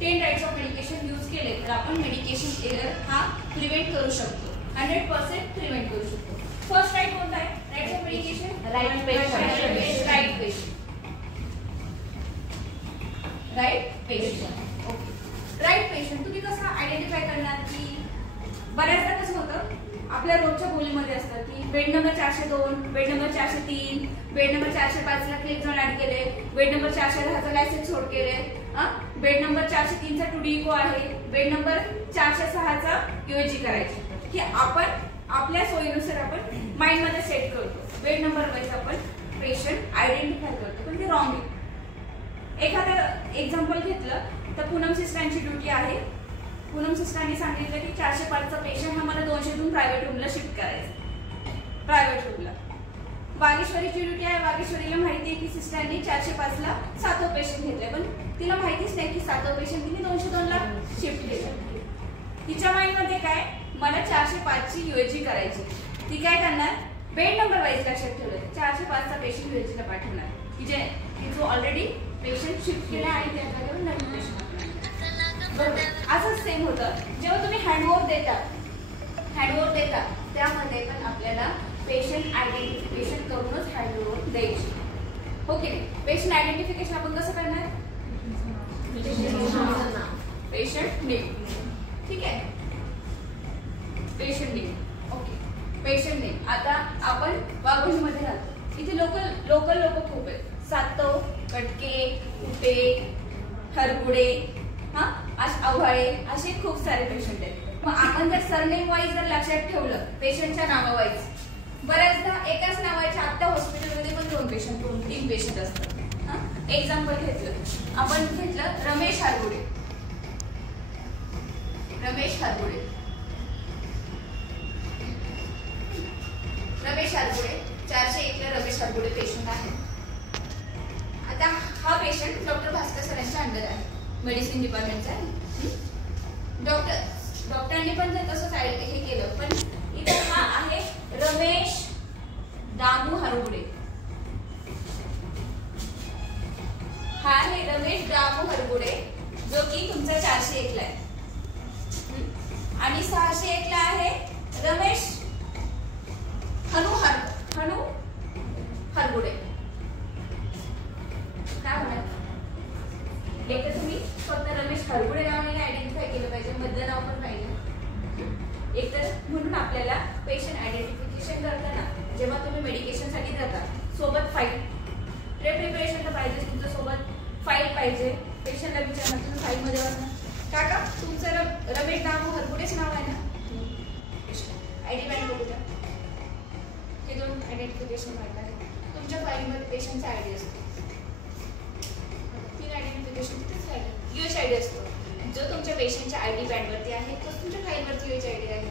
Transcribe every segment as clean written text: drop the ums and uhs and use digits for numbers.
10 types of medication use केले तर आपण मेडिकेशन एरर हा प्रिव्हेंट करू शकतो, 100% प्रिव्हेंट करू शकतो. फर्स्ट टाइप कोणता आहे? Types of medication right patient. Okay, right patient तुम्ही कसं आयडेंटिफाय करणार की बऱ्याचदा कसं होतं आपल्या रोजच्या बोलीमध्ये असतं की bed number 402, bed number 403, bed number 405 ला क्लिक झोन ऍड केले, बेड नंबर 410 चा लायसेन्स सोड केले, बेड नंबर 403 चा 2D इको आहे, बेड नंबर 406 चा यूएजी करायची. की आपण आपल्या सोयीनुसार आपण माइंड मध्ये सेट करतो, बेड नंबर वाईज आपण पेशंट आयडेंटिफाय करतो, पण ते रॉंग आहे. एखादं एक्झाम्पल घेतलं तर पूनम सिस्टरांची ड्युटी आहे. पूनम सिस्टरांनी सांगितलं की 405 चा पेशंट हा मला 202 प्रायव्हेट रूमला शिफ्ट करायचा. प्रायव्हेट रूमला वागेश्वरीची ड्युटी आहे. वागेश्वरीला माहिती आहे की सिस्टरांनी 405 ला 7 पेशंट घेतले, पण तिला माहितीच नाही की 7 पेशंट तिने 202 ला शिफ्ट केलं. तिच्या माइंड मध्ये काय, मला 405 ची यूएजी करायची. ती काय करणार, बेड नंबर वाईज लक्षात ठेवलं 405 चा पेशंट यूएजीला पाठवणार की जे जो ऑलरेडी पेशंट शिफ्ट केला आणि त्या जागेवर नवीन पेशंट. बरोबर, असंच सेम होतं जेव्हा तुम्ही हँडओव्हर देता त्यामध्ये पण आपल्याला पेशंट आयडेंटिफिकेशन करूनच हँडओव्हर द्यायची. ओके, पेशंट आयडेंटिफिकेशन आपण कसं करणार, पेशंट नेम. ठीक आहे, patient name. Okay, patient name. आता आपण वाघोलीमध्ये राहतो, इथे लोकल लोक खूप आहेत. सातव, कटके, कुटे, हरगुडे, आव्हाळे असे खूप सारे पेशंट आहेत. मग आपण जर सरनेम वाईज जर लक्षात ठेवलं पेशंटच्या नावावाईज, बऱ्याचदा एकाच नावाच्या आत्ता हॉस्पिटलमध्ये पण 2-3 पेशंट असतात. एक्झाम्पल आपण घेतलं रमेश हरगुडे. 401 ला रमेश हरगुडे पेशंट आहे. आता हा पेशंट डॉक्टर भास्कर सरांच्या अंडर आहे, मेडिसिन डिपार्टमेंटचा आहे. डॉक्टरांनी पण जर तसंच हे केलं, पण इथे हा आहे रमेश दामू हरगुडे. हा आहे रमेश दामू हरगुडे जो की तुमचा 401 ला आहे. आणि 601 ला आहे रमेश हनु हरगुडे. काय होणार, एक तर तुम्ही फक्त रमेश हरगुडे नावाने आयडेंटिफाय केलं पाहिजे, मधलं नाव पण पाहिजे. एक तर म्हणून आपल्याला पेशंट आयडेंटिफिकेशन करताना जेव्हा तुम्ही मेडिकेशन साठी जाता सोबत फाईल प्रिपरेशन तर पाहिजे, तुमच्या सोबत फाईल पाहिजे. पेशंटला विचारणार तुम्ही फाईल मध्ये वाचणार काका तुमचं रमेश दामू हरगुडेच नाव आहे ना, आयडी बँड बघू द्या. हे 2 आयडेंटिफिकेशन मार्क आहे. तुमच्या फाईलमध्ये पेशंटचा आयडी असतो, यूएच आयडी असतो. जो तुमच्या पेशंटच्या आयडी बँडवरती आहे तो तुमच्या फाईलवरती यूएच आयडी आहे.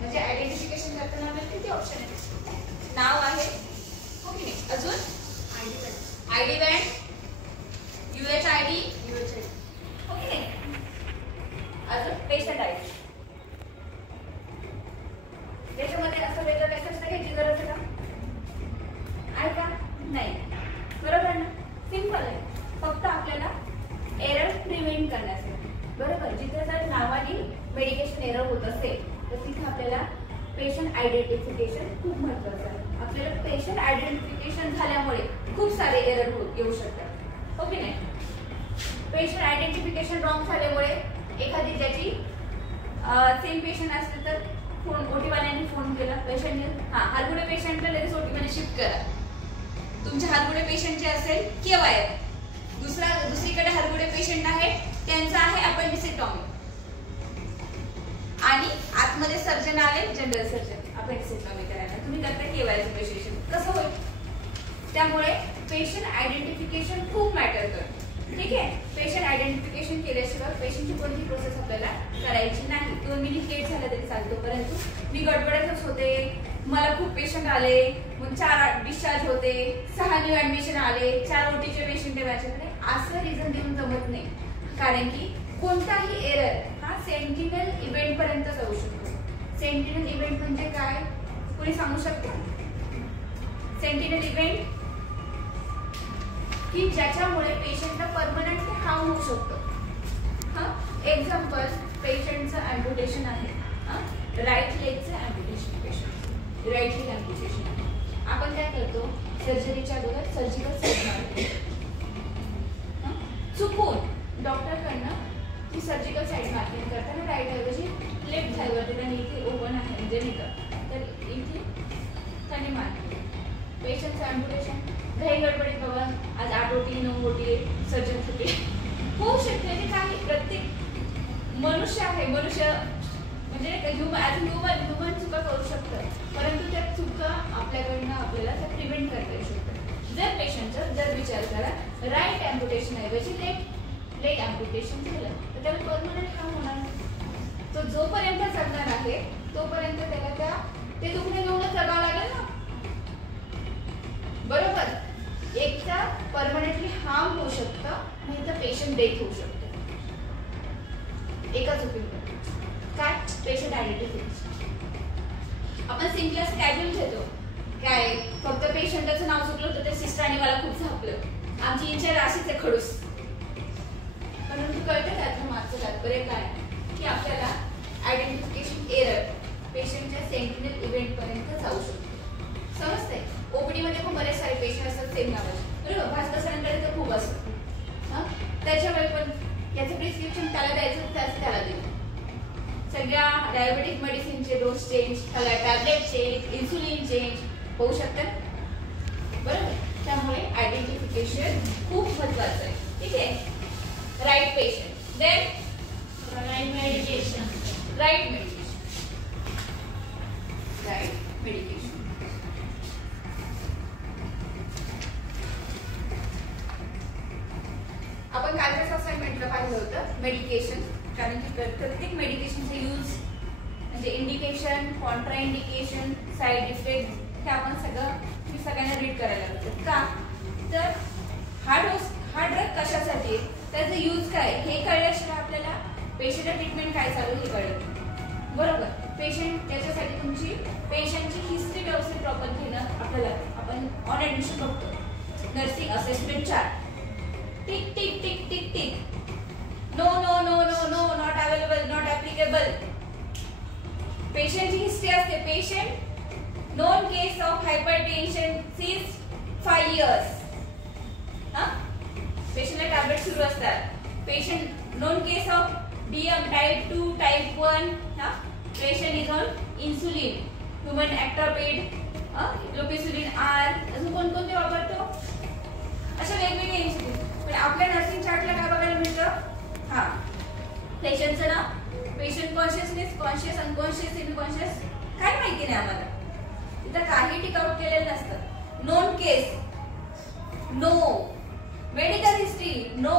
म्हणजे आयडेंटिफिकेशन करताना आपल्याला किती ऑप्शन आहे, नाव आहे, हो की नाही, अजून आयडी बँड, यूएच आयडी, हो की नाही, अजून पेशंट आयडी. त्याच्यामध्ये असं वेगळं टेक्स्ट घ्यायची गरज आहे का, आहे का, नाही. बरोबर ना, सिंपल आहे. फक्त आपल्याला एरर प्रिव्हेंट करण्यासाठी. बरोबर, जिथे जर नावाने मेडिकेशन एरर होत असेल तर तिथे आपल्याला पेशंट आयडेंटिफिकेशन खूप महत्त्वाचं आहे. आपल्याला पेशंट आयडेंटिफिकेशन झाल्यामुळे खूप सारे एरर येऊ शकतात, हो की नाही. पेशंट आयडेंटिफिकेशन रॉंग झाल्यामुळे एखादी ज्याची सेम पेशंट असते तर फोन ओटी वाल्यांनी फोन केला पेशंटने, हरगुडे पेशंटला लगेच ओटी मध्ये शिफ्ट करा. तुमच्या हरगुडे पेशंट जे असेल केव्हा आहे, दुसरीकडे हरगुडे पेशंट आहे त्यांचा आहे अपेंडिसेक्टॉमी आणि आतमध्ये सर्जन आले जनरल सर्जन अपेंडिसेक्टॉमी करायला, तुम्ही करता केवायचं पेशंट कसं होईल. त्यामुळे पेशंट आयडेंटिफिकेशन खूप मॅटर करतं. ठीक आहे, पेशंट आयडेंटिफिकेशन केल्याशिवाय पेशंटची कोणती प्रोसेस आपल्याला करायची नाही. 2 मिनिट लेट झाला तरी चालतो, परंतु मी गडबडतच होते, मला खूप पेशंट आले, मग 4 डिस्चार्ज होते, 6 न्यू ऍडमिशन आले, 4 ओटीचे पेशंट आहे माझ्याकडे, असं रिझन देऊन जमत नाही. कारण की कोणताही एरर हा सेंटिनल इव्हेंट पर्यंत जाऊ शकतो. सेंटिनल इव्हेंट म्हणजे काय, कोणी सांगू शकतं? सेंटिनल इव्हेंट की ज्याच्यामुळे पेशंटला परमनंटली हार्म होऊ शकतो. एक्झाम्पल, पेशंटचं ॲम्प्युटेशन आहे, राईट लेगचं ॲम्प्युटेशन, पेशंट राईट लेग ॲम्प्युटेशन आहे. आपण काय करतो, सर्जरीच्या अगोदर सर्जिकल साईड मारतो. चुकून डॉक्टरकडनं ती सर्जिकल साईड मार्किंग करताना राईट ऐवजी लेफ्ट साईडवरती त्यांनी इथे ओपन आहे म्हणजे नाही का, तर इथे त्यांनी मार्किंग. पेशंटचं ॲम्प्युटेशन घाई गडबडीत बाबा आज 8 ओटी 9 ओटी सर्जन सुटी होऊ शकते. म्हणजे काही प्रत्येक मनुष्य आहे, मनुष्य म्हणजे ह्युमन चुका करू शकतं, परंतु त्या चुका आपल्याकडनं आपल्याला त्या प्रिव्हेंट करता येऊ शकतात. जर पेशंटचा जर विचार करा राईट ॲम्प्युटेशन ऐवजी लेफ्ट लेग ॲम्प्युटेशन झालं तर त्याला परमनंट हार्म होणार नाही. तो जोपर्यंत जगणार आहे तोपर्यंत त्याला ते दुखणे घेऊनच जगावं लागेल ना, बरोबर. एकदा परमनंटली हार्म होऊ शकतं आणि एकदा पेशंट डेथ होऊ शकतं एका चुकीमुळे. काय पेशंट आयडेंटिफिकेशन आपण सिम्पली असं कॅज्युअल घेतो, काय फक्त पेशंटचं नाव चुकलं होतं ते सिस्टरने मला खूप झापलं, आमची इंचार्ज अशीच आहे खडूस. परंतु कळतं त्यातलं मागचं तात्पर्य काय की आपल्याला आयडेंटिफिकेशन एरर पेशंटच्या सेंटिनल इव्हेंट पर्यंत जाऊ शकतो. समजतंय. ओपीडी मध्ये पण बरेच सारे पेशंट असतात सेम नावाचे, बरोबर. भास्कर सरांकडे तर खूप असतं, त्याच्यामुळे पण याचं प्रिस्क्रिप्शन त्याला द्यायचं त्याचं त्याला देऊ. सगळ्या डायबेटिक मेडिसिनचे डोस चेंज, सगळ्या टॅबलेट चेंज, इन्सुलिन चेंज होऊ शकतात, बरोबर. त्यामुळे आयडेंटिफिकेशन खूप महत्वाचं आहे. ठीक आहे. Right patient, then right medication, right medication, right medication. आपण कालच्याच असाइनमेंटला पाहिलं होतं मेडिकेशन, कारण की प्रत्येक मेडिकेशनचे यूज म्हणजे indication, contraindication, side effect हे आपण सगळ्यांना रीड करायला लागतं. का तर हा ड्रग कशासाठी, त्याचा यूज काय हे कळल्याशिवाय आपल्याला पेशंटला ट्रीटमेंट काय चालू हे कळलं, बरोबर. पेशंट त्याच्यासाठी तुमची पेशंटची हिस्ट्री व्यवस्थित प्रॉपर घेणं आपल्याला, आपण ऑन ऍडमिशन बघतो nursing assessment chart, tick tick tick tick tick, no no no no no, not available, not applicable. पेशंटची हिस्ट्री असते, patient known case of hypertension since 5 years. पेशंटला टॅबलेट सुरू असतात. Patient known case of DM type 2 type 1, patient is on insulin, human Actrapid, ग्लुकोसिलिन R, अजून कोणकोणते वापरतो अशा वेगवेगळे इन्सुलिन. पण आपल्या नर्सिंग चार्टला काय बघायला मिळतं, पेशंटचं नाव, patient consciousness, conscious, unconscious, inconscious काय माहिती नाही आम्हाला, इथं काही टिक आउट केलेलं नसतं. Known case no, medical history no,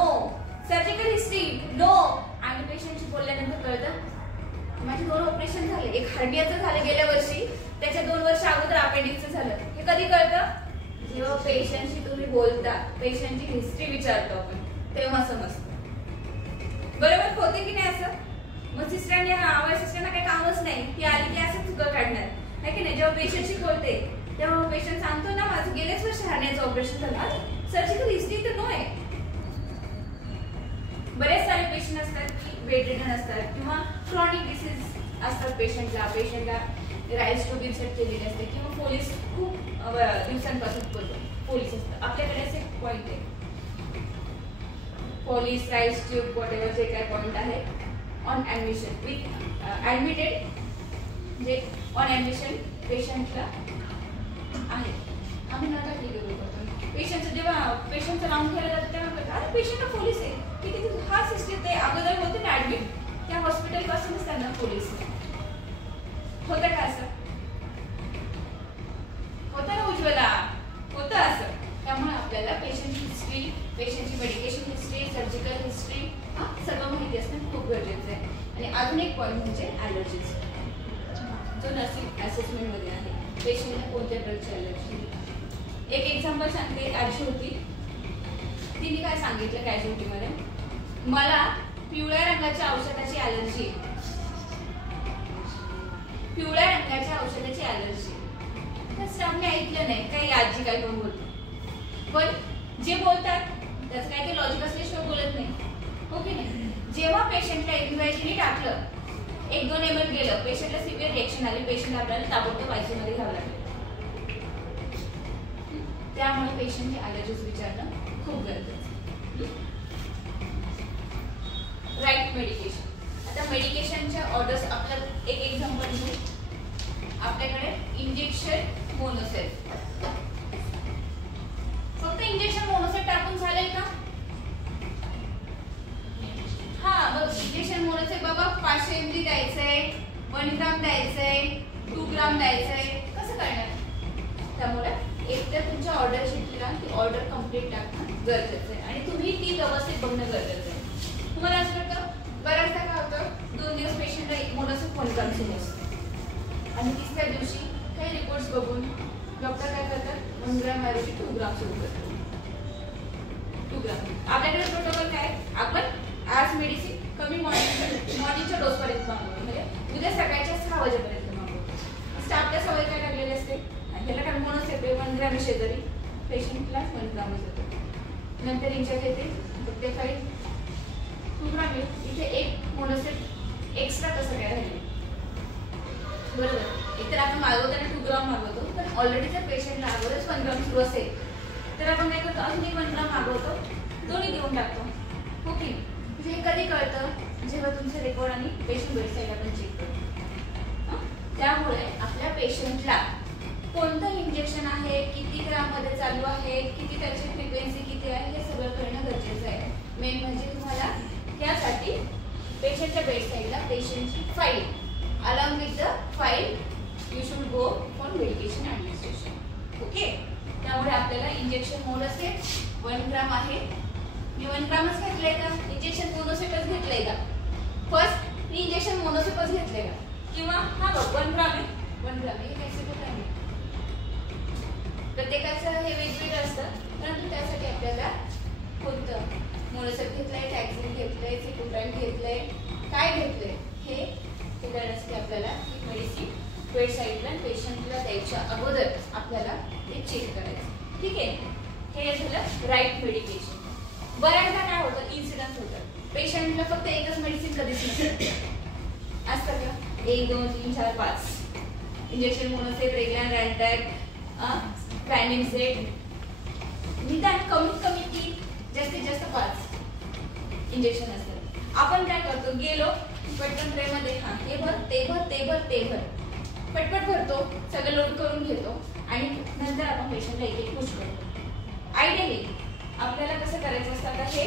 surgical history no. आणि पेशंटशी बोलल्यानंतर कळतं माझे 2 ऑपरेशन झाले, एक हार्नियाचं झालं गेल्या वर्षी, त्याच्या 2 वर्ष अगोदर अपेंडिक्सचं झालं. हे कधी कळतं, जेव्हा पेशंटशी तुम्ही बोलता, पेशंटची हिस्ट्री विचारतो आपण, तेव्हा समजतं, बरोबर. होते की नाही असं. मग सिस्टरने सिस्टरना काही कामच नाही, ती आली की असं चुका काढणार आहे की नाही. जेव्हा पेशंटशी बोलते तेव्हा पेशंट सांगतो ना माझं गेल्याच वर्षी हार्नियाचं ऑपरेशन झालं, सर्जिकल हिस्ट्री तर नो आहे. बरेच सारे पेशंट असतात की बेडरिडन असतात किंवा क्रॉनिक डिसीज असतात पेशंटला राईस ट्यूब इन्सर्ट केलेली असते किंवा पोलीस खूप दिवसांपासून पोलीस असतात. आपल्याकडे असे पॉइंट आहे, पोलीस, राईस ट्यूब, वॉटेवर जे काय पॉइंट आहे ऑन ऍडमिशन विथ ऍडमिटेड, म्हणजे ऑन ऍडमिशन पेशंटला आहे. आम्ही नॉट ऍप्लिकेबल करतो. पेशंटचं जेव्हा पेशंटचं नाव केलं जातं तेव्हा अरे पेशंट पोलीस आहे की तिथे हा सिस्टम ते अगोदर होते ना ऍडमिट, त्या हॉस्पिटल पासूनच त्यांना पोलीस होतं का असं होतं ना उज्ज्वला, होतं असं. त्यामुळे आपल्याला पेशंटची हिस्ट्री, पेशंटची मेडिकेशन हिस्ट्री, सर्जिकल हिस्ट्री सगळं माहिती असणं खूप गरजेचं आहे. आणि अजून एक पॉईंट म्हणजे ॲलर्जीज, जो नर्सिंग असेसमेंट मध्ये आहे, पेशंटला कोणत्या ड्रगची ॲलर्जी. एक एक्झाम्पल सांगते, आजी होती, तिने काय सांगितलं कॅज्युअल्टीमध्ये, मला पिवळ्या रंगाच्या औषधाची ॲलर्जी, पिवळ्या रंगाच्या औषधाची ॲलर्जी. तर स्टाफने ऐकलं नाही, काही आजी काय कोण बोलतो, पण जे बोलतात त्याचं काही लॉजिक असल्याशिवाय बोलत नाही. ओके नाही. जेव्हा पेशंटला एन्झायटीने टाकलं 1-2 ml गेलं, पेशंटला सिव्हिअर रिएक्शन आली, पेशंट आपल्याला ताबडतोब आयसीयू मध्ये घ्यावं लागलं. त्यामुळे पेशंटची ॲलर्जीज विचारणं खूप गरजेचं. Right medication. आता मेडिकेशनच्या ऑर्डर्स आपल्याला एक एक्झाम्पल घेऊ. आपल्याकडे इंजेक्शन मोनोसेट. फक्त इंजेक्शन मोनोसेट टाकून चालेल का? हा, बघ इंजेक्शन मोनोसेट बाबा 500 ml द्यायचंय, 1 ग्राम द्यायचंय, 2 ग्राम द्यायचंय, कसं करणार? त्यामुळे एकतर तुमच्या ऑर्डर शीटला ती ऑर्डर कंप्लीट टाकणं गरजेचं आहे आणि तुम्ही ती व्यवस्थित बघणं गरजेचं आहे. तुम्हाला असं वाटतं बऱ्याचदा काय होतं, 2 दिवस पेशंटला मोनोसेट 1 ग्राम सुरू असतं आणि तिसऱ्या दिवशी काही रिपोर्ट्स बघून डॉक्टर काय करतात, 1 ग्राम ऐवजी 2 ग्राम सुरू करतात. 2 ग्राम. आपल्याकडे प्रोटोकॉल काय, आपण आज मेडिसिन कमी मॉर्निंगच्या डोस पर्यंत मागवतो, म्हणजे उद्या सकाळच्या 6 वाजेपर्यंत मागवतो. स्टाफच्या सवय काय लागलेली असते, ह्याला काय मोनोसेट 1 ग्राम शेजारी पेशंटला 1 ग्रामच येतो. नंतर इंजेक्ट येते, ते फाईल 2 ग्राम येईल. इथे एक मोनोसेट एक्स्ट्रा कसं काय राहिले, बरोबर? एकतर आपण मागवताना 2 ग्राम मागवतो, पण ऑलरेडी जर पेशंटला अगोदरच 1 ग्राम सुरू असेल तर आपण काय करतो, अजून 1 ग्राम मागवतो, दोन्ही देऊन टाकतो. ओके. म्हणजे हे कधी कळतं, जेव्हा तुमचे रेकॉर्ड आणि पेशंट वेबसाईट आपण चेक करतो. त्यामुळे आपल्या पेशंटला कोणतं इंजेक्शन आहे, किती ग्राम मध्ये चालू आहे, किती त्याची फ्रिक्वेन्सी किती आहे, हे सगळं करणं गरजेचं आहे. मेन म्हणजे तुम्हाला यासाठी पेशंटच्या बेडसाईडला पेशंटची file along with the file you should go for medication administration. Okay. त्यामुळे आपल्याला इंजेक्शन मोनोसेट 1 ग्राम आहे. मी 1 ग्रामच घेतलंय का, इंजेक्शन मोनोसेटच घेतलंय का? फर्स्ट मी इंजेक्शन मोनोसेटच घेतलंय का, किंवा हा बघ 1 ग्राम आहे, 1 ग्राम आहे, हे कुठं आहे, प्रत्येकाचं हे वेगवेगळं असतं. परंतु त्यासाठी आपल्याला कोणतं मोनोसेट घेतलंय, टॅक्सिन घेतलंय, सिकोप्राइन घेतलंय, काय घेतलंय हे करण्यासाठी आपल्याला ही मेडिसिन बेडसाईडला पेशंटला द्यायच्या अगोदर आपल्याला ते चेक करायचं. ठीक आहे. हे झालं राईट मेडिकेशन. बऱ्याचदा काय होतं, इन्सिडन्स होतात, पेशंटला फक्त एकच मेडिसिन कधीच नसतं, असतं का? 1, 2, 3, 4, 5 इंजेक्शन मोनोसेट, रेग्युलर रॅन्टॅक, पॅनिमसेट, निदान कमीत कमी 3, जास्तीत जास्त 5 इंजेक्शन असतात. आपण काय करतो, गेलो पटकन ट्रेमध्ये, हा हे भर, ते भर, ते भर, ते भर, पटपट भरतो, सगळं लोड करून घेतो आणि नंतर आपण पेशंटला एक पुश करतो. आयडियली आपल्याला कसं करायचं असतं, आता हे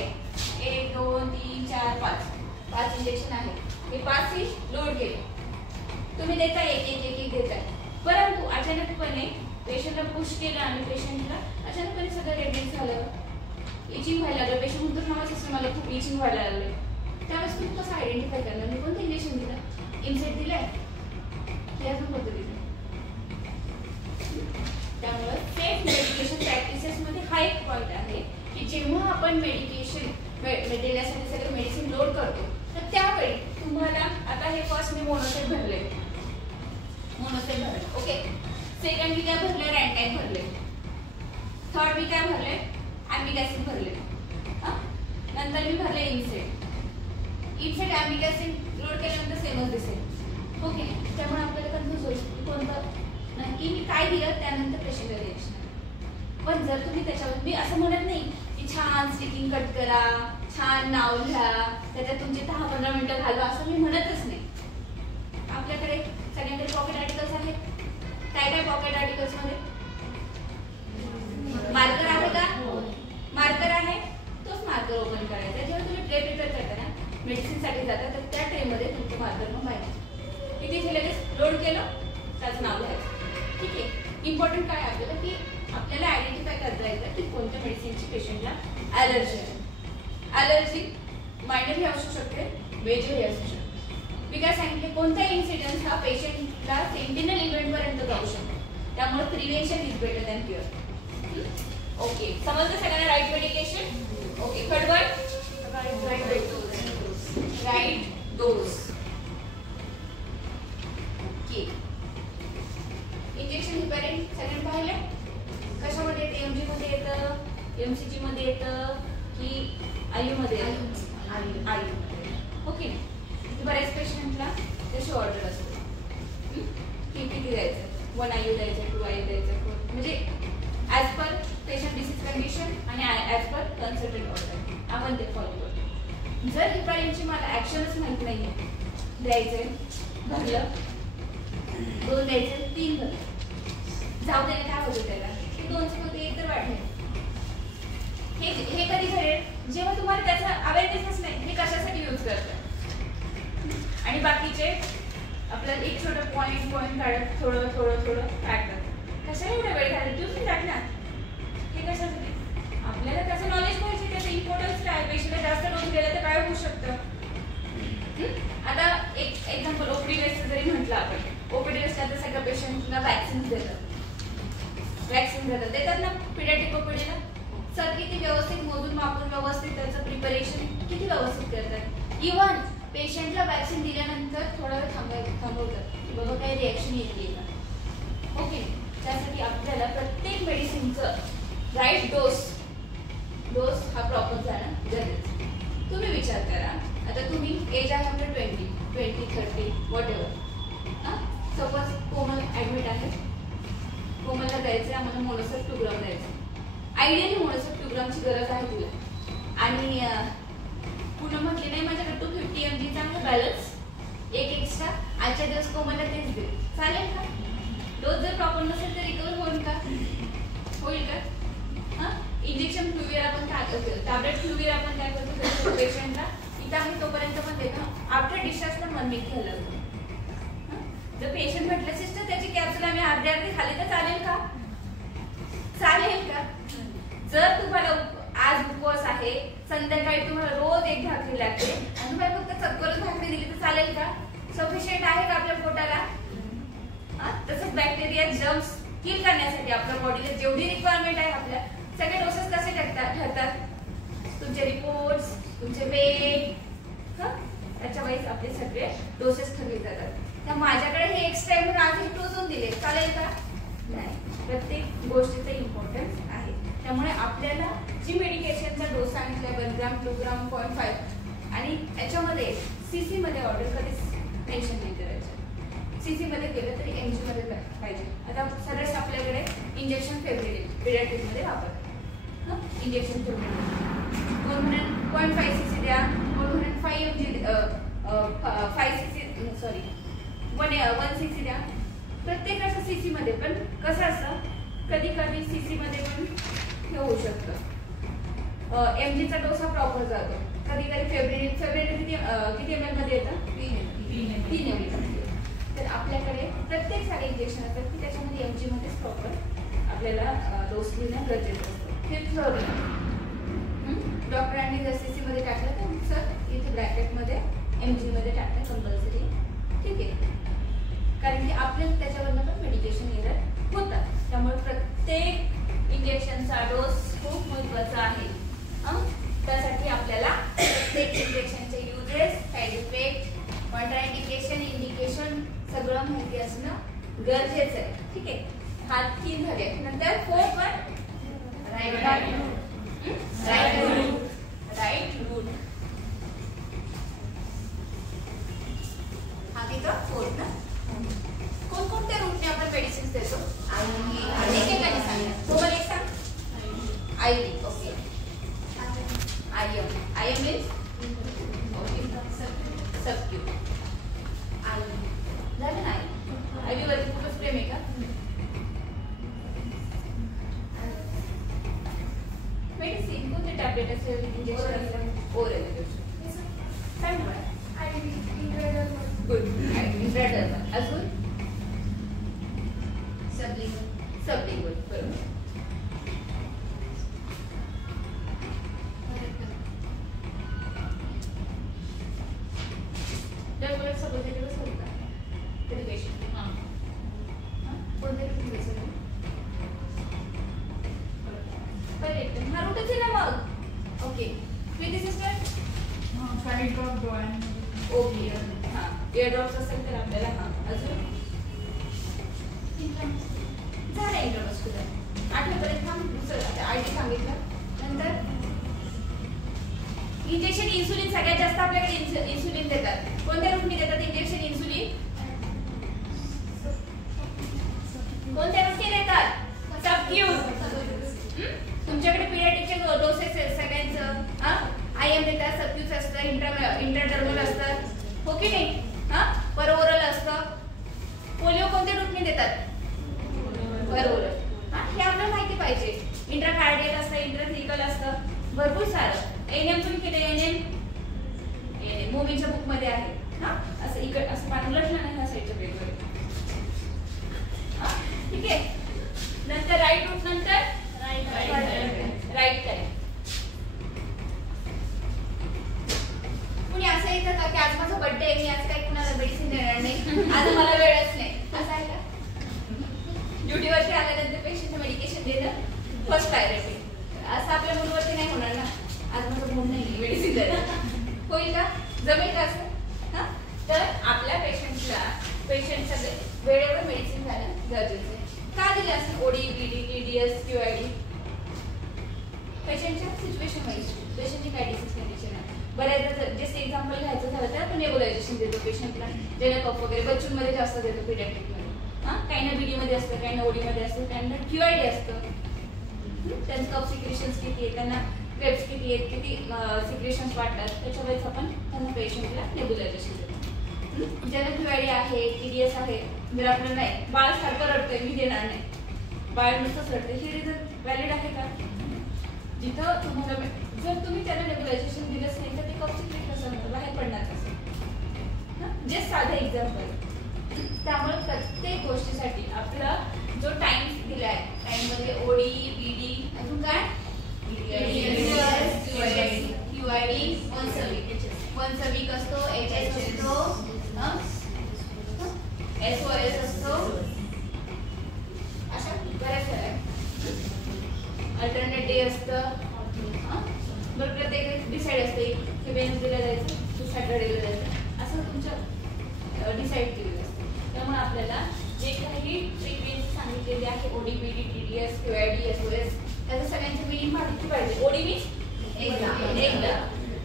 1, 2, 3, 4, 5 इंजेक्शन आहे, हे 5 ही लोड केले, तुम्ही देता एक देताय. परंतु अचानकपणे पेशंटला पुश केलं आणि पेशंटला अचानकपणे सगळं रेडिंग झालं, इचिंग व्हायला लागलं, पेशंट म्हणतो नावाच असतं मला खूप इचिंग व्हायला लागले. त्यावेळेस तुम्ही कसं आयडेंटिफाय करणार, मी कोणतं इंजेक्शन दिलं, इन्सेट दिलंय की अजून कोणतं दिलं? त्यामुळे सेफ मेडिकेशन प्रॅक्टिसेस मध्ये हा एक पॉईंट आहे की जेव्हा आपण मेडिकेशन देण्यासाठी सगळं मेडिसिन लोड करतो तर त्यावेळी तुम्हाला, आता हे फर्स्ट मी मोनोसेट भरले, ओके, सेकंड मी काय भरले, रॅन्टॅक भरले, थर्ड मी काय भरले, ॲमिक ॲसिड भरले, नंतर मी भरले इन्सेट ॲमिक ॲसिड लोड केल्यानंतर सेमच दिसेल. ओके. त्यामुळे आपल्याला कन्फ्युज होईल कोणतं नक्की मी काय दिलं, त्यानंतर पेशंटला रिएक्शन. पण जर तुम्ही त्याच्यावर, मी असं म्हणत नाही की छान स्टिकिंग कट करा, छान नाव घ्या, त्याच्यात तुमचे 10-15 मिनिटं घालवा, असं मी म्हणतच नाही. आपल्याकडे सगळ्यांकडे पॉकेट आर्टिकल्स आहेत. काय पॉकेट आर्टिकल्स मध्ये मार्कर आहे का, मार्कर आहे, तोच मार्कर ओपन करायचा. जेव्हा तुम्ही ट्रे प्रिपेअर करता ना, मेडिसिन साठी जाता, तर त्या ट्रे मध्ये तुमचं मार्कर मग पाहिजे. इथे लगेच लोड केलं, त्याचं नाव घ्यायचं. ठीक आहे. इम्पॉर्टंट काय आपल्याला की आपल्याला आयडेंटिफाय करता येतं की कोणत्या मेडिसिनची पेशंटला ॲलर्जी आहे. ॲलर्जी मायनरही असू शकते, मेजरही असू शकते. मी काय सांगितले, कोणता इन्सिडेंट हा पेशंटला सेंटिनल इव्हेंट पर्यंत जाऊ शकतो. त्यामुळे prevention is better than cure. Okay. समजलं सगळ्यांना राईट मेडिकेशन? ओके. खडबड right dose. Okay. Injection heparin सगळ्यांनी पाहिले कशामध्ये येतं, एमजी मध्ये येतं, एमसीजी मध्ये येतं की आययू मध्ये येतं? आई ओके. बऱ्याच पेशंटला तशी ऑर्डर असते किती द्यायचं, 1 IU द्यायचं, 2 IU द्यायचं, म्हणजे as per patient disease condition आणि ॲज पर कन्सल्टंट ऑर्डर आपण ते फॉलो करतो. जर हिपॅरिनची मला ॲक्शनच माहीत नाही आहे, द्यायचंय भरलं, 2 द्यायचं, 3 भरलं, जाऊ द्यायला काय होतं त्याला, 2चे होते 1 तर वाढले. हे कधी घडेल जेव्हा तुम्हाला त्याचा अवेअरनेसच नाही हे कशासाठी यूज करतात आणि बाकीचे आपल्याला एक छोटं पॉइंट काढत थोडं टाकतात. कशाला एवढा वेळ घालत तुम्ही टाकणार, हे कशासाठी? आपल्याला त्याचं नॉलेज पाहिजे, त्याचं इम्पॉर्टन्स काय, पेशंटला जास्त डोस गेला तर काय होऊ शकतं. आता एक एक्झाम्पल ओपीडी टेस्ट जरी म्हटलं आपण, ओपीडी टेस्ट आता सगळ्या पेशंटला वॅक्सिन देतात देतात ना पिडियाट्रिक ओपीडीला. सर किती व्यवस्थित मोजून मापून व्यवस्थित त्याचं प्रिपरेशन किती व्यवस्थित करतात. इव्हन पेशंटला वॅक्सिन दिल्यानंतर थोडा वेळ थांबवतात की बाबा काही रिॲक्शन येते का. ओके, त्यासाठी आपल्याला प्रत्येक मेडिसिनचं राईट डोस हा प्रॉपर जाणं गरजेचं. तुम्ही विचार करा, आता तुम्ही एज आहे आपलं 20, 30 व्हॉटएव्हर. सपोज कोमल ॲडमिट आहे, कोमलला द्यायचं आम्हाला मोनोसॉल 2 ग्राम द्यायचं. आयडियली मोनोसॉल 2 ग्रामची गरज आहे तुला आणि पुन्हा म्हटली नाही माझ्याकडे 250 mg चांगलं बॅलन्स एक एक्स्ट्रा आजच्या दिवस कोमलला तेच दे, चालेल का? डोस जर प्रॉपर नसेल तर रिकवर होईल का? इंजेक्शन फ्लुविर आपण टॅबलेट फ्लुविर आपण काय करतो पेशंटला इथं आहे तोपर्यंत पण देतो, आफ्टर डिस्चार्ज पण 1 वीक घ्यायला लागतो. जर पेशंट म्हटलं सिस्टर त्याची कॅप्सूल आम्ही अर्धी खाली तर चालेल का? जर तुम्हाला आज उपवास आहे, संध्याकाळी तुम्हाला रोज 1 भाकरी लागते आणि तुम्हाला फक्त चक्कर भाकरी दिली तर चालेल का? सफिशियंट आहे का आपल्या पोटाला? तसंच बॅक्टेरिया जर्म्स किल करण्यासाठी आपल्या बॉडीला जेवढी रिक्वायरमेंट आहे आपल्या सगळे डोसेस कसे ठरतात. तुमचे रिपोर्ट्स, तुमचे वेट, त्याच्या वाईज आपले सगळे डोसेस ठरले जातात. तर माझ्याकडे हे एक्स्ट्रा म्हणून आज हे टोचून दिले चालेल का? नाही. प्रत्येक गोष्टीचं इम्पॉर्टन्स आहे. त्यामुळे आपल्याला जी मेडिकेशनचा डोस सांगितलाय 1 ग्राम, 2 ग्राम, 0.5 आणि याच्यामध्ये सीसी मध्ये ऑर्डर कधीच मेन्शन नाही करायचं. सीसी मध्ये केलं तरी MG मध्ये पाहिजे. आता सरस आपल्याकडे इंजेक्शन फेब्रिक पिडियाट्रिक मध्ये वापरतात. इंजेक्शन फेब्रिक 0.5 cc द्या, 0.5 mg 1 cc द्या. प्रत्येकाच्या सीसी मध्ये पण कसं असतं, कधी सीसी मध्ये पण हे होऊ शकतं. MGचा डोस हा प्रॉपर जातो, कधी फेब्रिक किती ml मध्ये येतं? 3 ml. तर आपल्याकडे प्रत्येक सारे इंजेक्शन असतात की त्याच्यामध्ये MG मध्येच प्रॉपर आपल्याला डोस घेणं गरजेचं असतं. 5th फ्लोअरला डॉक्टरांनी जर सीसी मध्ये टाकलं तर सर इथे ब्रॅकेट मध्ये MG मध्ये टाकणं कंपल्सरी, ठीक आहे? कारण की आपल्याला त्याच्यावरनं पण मेडिकेशन एरर होतात. त्यामुळे प्रत्येक इंजेक्शनचा डोस खूप महत्त्वाचा आहे. त्यासाठी आपल्याला प्रत्येक इंजेक्शनचे uses, side effect, contraindication, indication सगळं माहिती असणं गरजेचं आहे, ठीक आहे? हा 3 झाले. नंतर 4th वन राईट रूट. हा तिथं 4th ना. कोणकोणत्या रूटने आपण मेडिसिन्स देतो? एकेकाने सांगा. तुम्हाला एक सांग. IV. Okay. IM means okay subQ. झालं ना? IV वरती खूपच प्रेम आहे का? मेडिसिन कोणते टॅबलेट असेल, इंजेक्शन असेल, ओरल काय म्हणा? गुड. इंट्राडर्मल. अजून सबलिंगुअल. बरोबर. रेग्युलर सपोजिटिव्ह असतो का कधी पेशंट? कोणते रूट घ्यायचं? पहिले हा रूटच आहे ना मग. Okay. Preeti sister side drop डोळ्यांमध्ये. ओके. हां, इयर ड्रॉप्स असेल तर आपल्याला अजून झालं इंट्रामस्क्युलर. आठवपर्यंत थांब. दुसरं आता आयटी सांगितलं, नंतर इंजेक्शन इन्सुलिन सगळ्यात जास्त आपल्याकडे इन्सुलिन देतात. कोणत्या रूपने देतात इंजेक्शन इन्सुलिन? कोणत्या रूपने देतात? सबक्यूज. तुमच्याकडे पीडियाट्रिकचे डोसेस सगळ्यांचं आयएम देतात, सबक्यूज असतं, इंट्राडर्मल असतं, हो की नाही? परओरल असतं. पोलिओ कोणत्या रूपने देतात? परओरल. हे आपल्याला माहिती पाहिजे. इंट्राकार्डियल असतं, इंट्राथिकल असतं, भरपूर सारं. एनएम पण केलं. एनएम मूवीच्या बुक मध्ये आहे. असं इकडे असं पाणुलटलं नाही ह्या साईडच्या पेजवर. ठीक आहे. नंतर राईट रूट नंतर राईट करेक्ट. कुणी असं येतं का की आज माझा बर्थडे आहे, मी आज काही कुणाला मेडिसिन देणार नाही, आज मला वेळच नाही, असं आहे का? ड्युटीवरती आल्यानंतर पेशंटला मेडिकेशन देणं फर्स्ट प्रायोरिटी. असं आपल्या मूडवरती नाही होणार ना, आज माझं मूड नाही मेडिसिन द्यायला. होईल का? जमेल का असं? तर आपल्या पेशंटचं वेळेवर मेडिसिन झालं गरजेचं आहे. का दिलं असं? ओडी, बीडी, टीडीएस, क्यूआयडी पेशंटच्या सिच्युएशन वाईज, पेशंटची काय डिसीज कंडिशन आहे. बऱ्याचदा जस्ट एक्झाम्पल घ्यायचं झालं तर आपण नेबुलायझेशन देतो पेशंटला, ज्याला कफ वगैरे बच्चूंमध्ये जास्त देतो पीडियाट्रिकमध्ये. काही ना बीडी मध्ये असतं, काही ना ओडी मध्ये असतं, काही ना क्यूआयडी असतं. त्यांचं कफ सिक्रेशन्स किती आहे, त्यांना क्रेप्स किती आहेत, किती सिक्रेशन्स वाटतात, त्याच्या वेळेस आपण त्यांना पेशंटला नेबुलायझेशन देतो. ज्याला क्यूआयडी आहे, टीडीएस आहे, जर आपल्याला नाही बाळ सारखं रडतंय मी देणार नाही, बाळ नुसतंच रडतंय, हे रिझन व्हॅलिड आहे का? जिथं तुम्हाला जर तुम्ही त्याला नेबुलायझेशन दिलंच नाही तर ते कफ सिक्रेट कसं होणार, बाहेर पडणार कसं? जे साधे एक्झाम्पल. त्यामुळे प्रत्येक गोष्टीसाठी आपला जो टाइम दिलाय, टाइम मध्ये ओडी, बीडी, अजून काय क्यूआयडी वन्स अ वीक असतो, एचएस असतो, एसओएस असतो, अशा बऱ्याच आहे. अल्टरनेट डे असतं. बरं प्रत्येक डिसाईड असते की वेन्सडेला जायचं की सॅटर्डेला जायचं, असं तुमच्या डिसाईड केलेलं असतं. त्यामुळे आपल्याला जे काही फ्रिक्वेन्सी सांगितलेली आहे ओडी, बीडी, टीडीएस, क्यूआयडी, एसओएस, त्याचं सगळ्यांचं मिनिंग माहिती पाहिजे. ओडी मीन्स एकदा,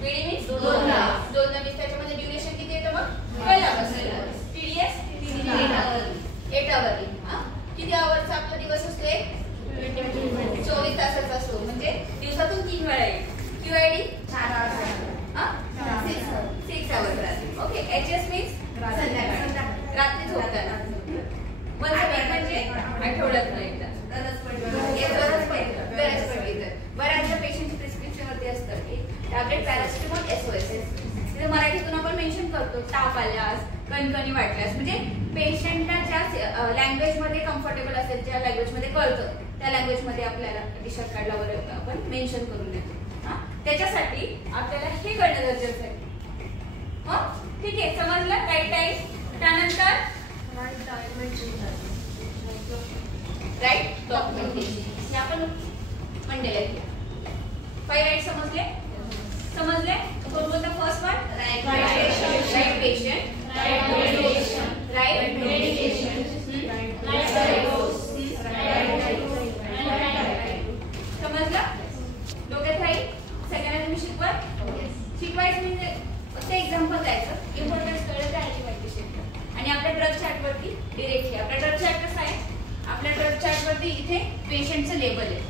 बीडी मीन्स दोनदा मीन्स त्याच्यामध्ये ड्युरेशन किती येतं मग? 12 hours. TDS 8 hours. किती आवर्सचा आपला दिवस असतो? 24 तासाचा असतो, म्हणजे दिवसातून 3 वेळा येईल. क्यूआयडी 4 hours, 6 hours. Okay. HS means रात्री झोपताना. वन्स अ वीक म्हणजे आठवड्यातून एकदा. बऱ्याचशा पेशंटची प्रिस्क्रिप्शन वरती असतं की टॅबलेट पॅरासिटामॉल, एसओएस. तिथे मराठीतून आपण मेन्शन करतो ताप आल्यास, कणकणी वाटल्यास, म्हणजे पेशंटला ज्या लँग्वेज मध्ये कम्फर्टेबल असेल, ज्या लँग्वेज मध्ये कळतं त्या लँग्वेज मध्ये आपल्याला डिस्चार्ज कार्डला आपण मेन्शन करून देतो. त्याच्यासाठी आपल्याला हे कळणं गरजेचं आहे. ठीक आहे, समजलं? Right time. त्यानंतर राईट डॉक्युमेंटेशन. हे आपण मंडेला घेऊ. 5 राईट समजले? कोण बोलता? First one right patient, right medication, समजलं? डोक्यात राहील? सगळ्यांना तुम्ही शिकवायचं म्हणजे फक्त एक्झाम्पल द्यायचं, इम्पॉर्टन्स कळलं तर ऍक्टिव्हिटी. आणि आपल्या ड्रग चार्ट वरती डिरेक्टली आपला ड्रग चार्ट कसा आहे? आपल्या ड्रग चार्ट वरती इथे पेशंटचं लेबल आहे,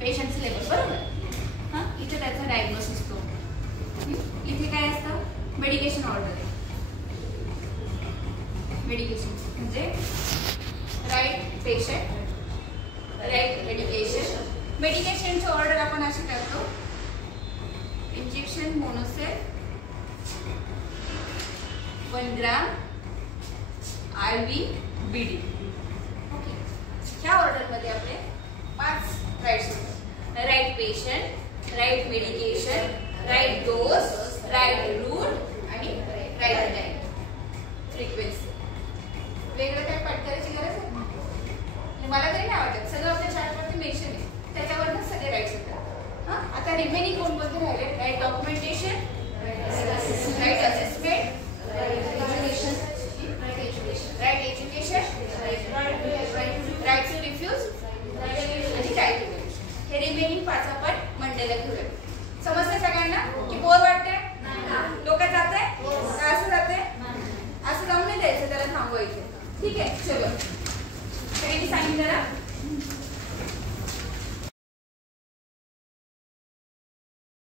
पेशंटचं लेबल बरोबर. इथे त्याचा डायग्नोसिस असतो. इथे काय असतं? Medication order. मेडिकेशन म्हणजे राईट पेशंट, राईट मेडिकेशन. मेडिकेशनची ऑर्डर आपण अशी करतो: injection Monocef 1 gram, IV, BD. Okay. ह्या ऑर्डर मध्ये आपले 5 राईट्स होतात: right patient, right medication, right dose, right route आणि राईट टाइम. फ्रिक्वेन्सी वेगळं काय पाठ करायची गरज आहे मला तरी नाही वाटत. सगळं आपल्या चार्टवरती मेन्शन आहे, त्याच्यावरच सगळे राईट्स होतात. आता रिमेनिंग कोणकोणते राहिले? Right documentation, right assessment, right education, right to refuse आणि राईट टू. हे रिमेनिंग 5 आपण मंडेला घेऊया. समजलं सगळ्यांना की ठीक आहे चलो सगळ्यांनी सांगितलं जरा